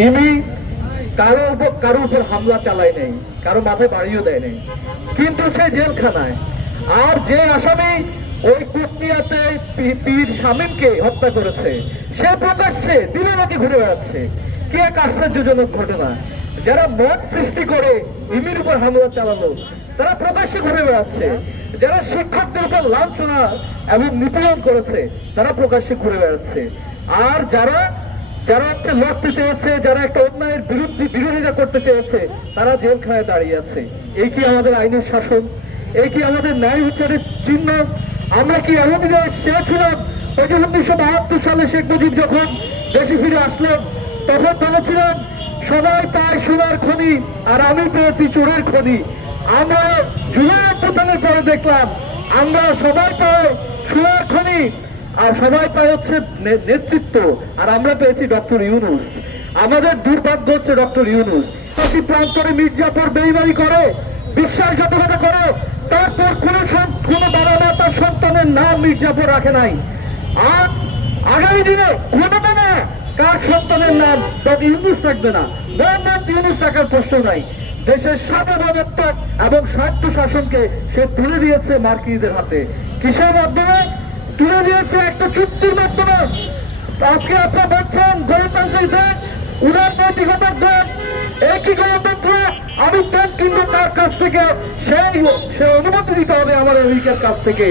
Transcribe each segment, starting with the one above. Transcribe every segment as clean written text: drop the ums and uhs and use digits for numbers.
ইনি কারো উপর হামলা চালায় নাই, কারো মাথায় বাড়িও দেয় নাই, কিন্তু সে জেলখানায়। আর যে আসামি ওই কুটনিয়াতে পীর শামীমকে হত্যা করেছে, সে প্রকাশ্যে দিবালোকে ঘুরে বেড়াচ্ছে। কি এক আশ্চর্যজনক ঘটনা! যারা মত সৃষ্টি করে ইমির উপর হামলা চালালো, তারা প্রকাশ্যে ঘুরে বেড়াচ্ছে। যারা শিক্ষকদের উপর লাঞ্ছনা এবং নিপীড়ন করেছে, তারা প্রকাশ্যে ঘুরে বেড়াচ্ছে। আর যারা হচ্ছে লড়তে চেয়েছে, যারা একটা অন্যায়ের বিরোধিতা করতে চেয়েছে, তারা জেলখানায় দাঁড়িয়ে আছে। এই কি আমাদের আইনের শাসন? এই কি আমাদের ন্যায় বিচারের চিহ্ন? আমরা কি এমন দেশ চেয়েছিলাম? ওই যে 1972 সালে শেখ মুজিব যখন দেশে ফিরে আসলেন, তখন বলেছিলাম সবাই পায় সোনার খনি আর আমি পেয়েছি চোরের খনি। আমরা জুলাই অভ্যুত্থানের পরে দেখলাম আমরা সবাই পাই সোনার খনি আর সবাই পায় হচ্ছে নেতৃত্ব, আর আমরা পেয়েছি ডক্টর ইউনূস। আমাদের দুর্ভাগ্য হচ্ছে ডক্টর ইউনূস ফাঁসি প্রান্তরে মির্জাপুর বেইমানি করে, বিশ্বাসঘাতকতা করে, তারপর কোন বাবা মা তার সন্তানের নাম মির্জাপুর রাখে নাই। আর আগামী দিনে কোনো না কার সন্তানের নাম ডক্টর ইউনূস রাখবে না, মোহাম্মদ ইউনূস রাখার প্রশ্ন নাই। দেশের সার্বভৌমত্ব এবং স্বায়ত্ত শাসনকে সে তুলে দিয়েছে মার্কিনীদের হাতে। কিসের মাধ্যমে তুলে দিয়েছে? একটা চুক্তির মাধ্যমে। আজকে আপনারা বলছেন গণতান্ত্রিক দেশ, উদারনৈতিকতার দেশ, একই গণতন্ত্র। আমি দেন, কিন্তু তার কাছ থেকে সে অনুমতি দিতে হবে আমার আমেরিকার কাছ থেকে।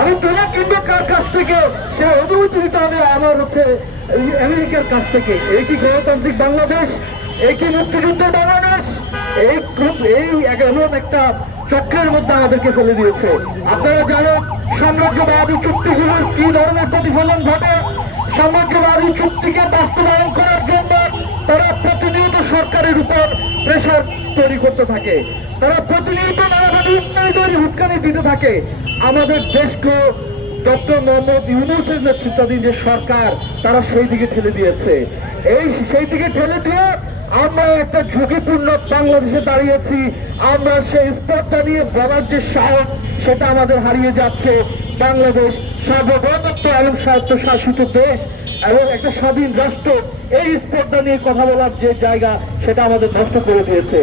আমি তোমার কিন্তু কার কাছ থেকে সে অনুমতি দিতে হবে আমার হচ্ছে আমেরিকার কাছ থেকে। এই কি গণতান্ত্রিক বাংলাদেশ? এই কি মুক্তিযুদ্ধের বাংলাদেশ? এই এমন একটা চক্রের মধ্যে আমাদেরকে ফেলে দিয়েছে। আপনারা জানেন সাম্রাজ্যবাদী চুক্তিগুলোর কি ধরনের প্রতিফলন ঘটে। সাম্রাজ্যবাদী চুক্তিকে বাস্তবায়ন করার জন্য তারা প্রতিনিয়ত সরকারের উপর প্রেশার তৈরি করতে থাকে, তারা প্রতিনিয়ত নানাভাবে উস্কানি দিতে থাকে। আমাদের দেশকে ডক্টর মোহাম্মদ ইউনূসের নেতৃত্বাধীন যে সরকার, তারা সেই দিকে ঠেলে দিয়েছে। সেই দিকে ঠেলে দিয়ে আমরা একটা ঝুঁকিপূর্ণ বাংলাদেশে দাঁড়িয়েছি। আমরা সেই স্পর্ধা নিয়ে বলার যে সাহস, সেটা আমাদের হারিয়ে যাচ্ছে। বাংলাদেশ সার্বভৌমত্ব এবং স্বায়ত্তশাসিত দেশ এবং একটা স্বাধীন রাষ্ট্র, এই স্পর্ধা নিয়ে কথা বলার যে জায়গা, সেটা আমাদের নষ্ট করে দিয়েছে।